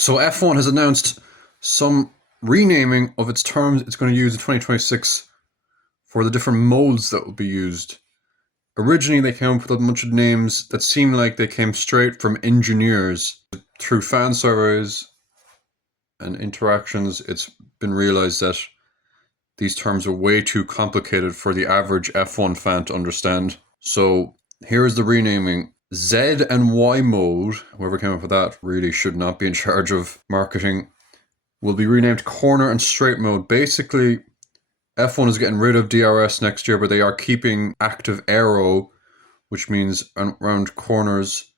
So F1 has announced some renaming of its terms it's going to use in 2026 for the different modes that will be used. Originally, they came up with a bunch of names that seemed like they came straight from engineers. Through fan surveys and interactions, it's been realized that these terms are way too complicated for the average F1 fan to understand. So here is the renaming. Z and Y mode, whoever came up with that really should not be in charge of marketing, will be renamed corner and straight mode. Basically, F1 is getting rid of DRS next year, but they are keeping active aero, which means around corners,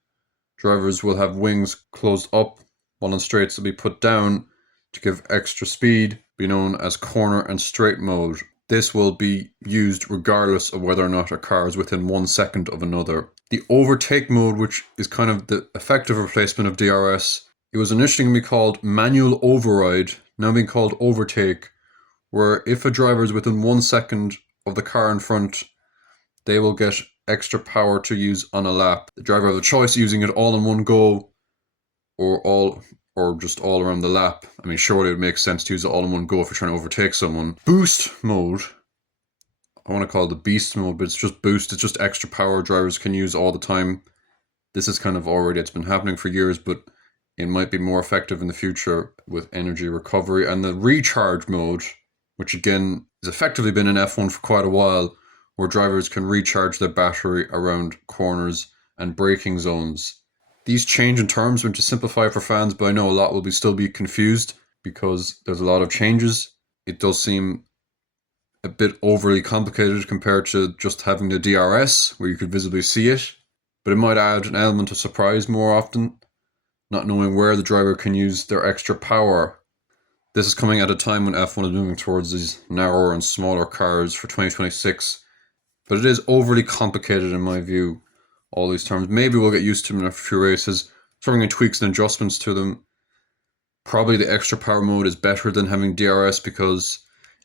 drivers will have wings closed up, while on straights will be put down to give extra speed, be known as corner and straight mode. This will be used regardless of whether or not a car is within 1 second of another. The overtake mode, which is kind of the effective replacement of DRS, it was initially going to be called manual override, now being called overtake, where if a driver is within 1 second of the car in front, they will get extra power to use on a lap. The driver has a choice using it all in one go or just all around the lap. I mean, surely it would make sense to use it all in one go if you're trying to overtake someone. Boost mode, I want to call it the beast mode, but it's just boost. It's just extra power drivers can use all the time. This is kind of already, it's been happening for years, but it might be more effective in the future with energy recovery. And the recharge mode, which again has effectively been in F1 for quite a while, where drivers can recharge their battery around corners and braking zones. These change in terms meant to simplify for fans, but I know a lot will still be confused because there's a lot of changes. It does seem a bit overly complicated compared to just having the DRS, where you could visibly see it, but it might add an element of surprise more often, not knowing where the driver can use their extra power. This is coming at a time when F1 is moving towards these narrower and smaller cars for 2026, but it is overly complicated in my view, all these terms. Maybe we'll get used to them in a few races, throwing in tweaks and adjustments to them. Probably the extra power mode is better than having DRS because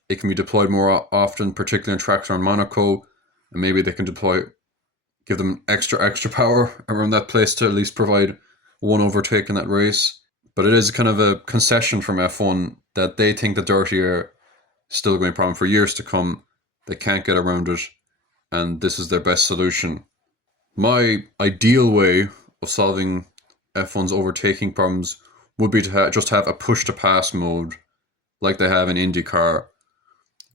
it can be deployed more often, particularly in tracks around Monaco, and maybe they can give them extra power around that place to at least provide one overtake in that race. But it is kind of a concession from F1 that they think the dirty air is still going to be a problem for years to come. They can't get around it, and this is their best solution. My ideal way of solving F1's overtaking problems would be to just have a push-to-pass mode like they have in IndyCar.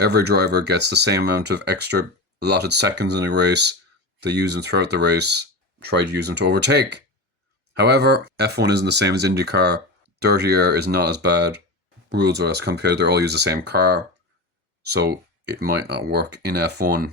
Every driver gets the same amount of extra allotted seconds in a race. They use them throughout the race, try to use them to overtake. However, F1 isn't the same as IndyCar. Dirty air is not as bad. Rules are less complicated. They all use the same car. So it might not work in F1.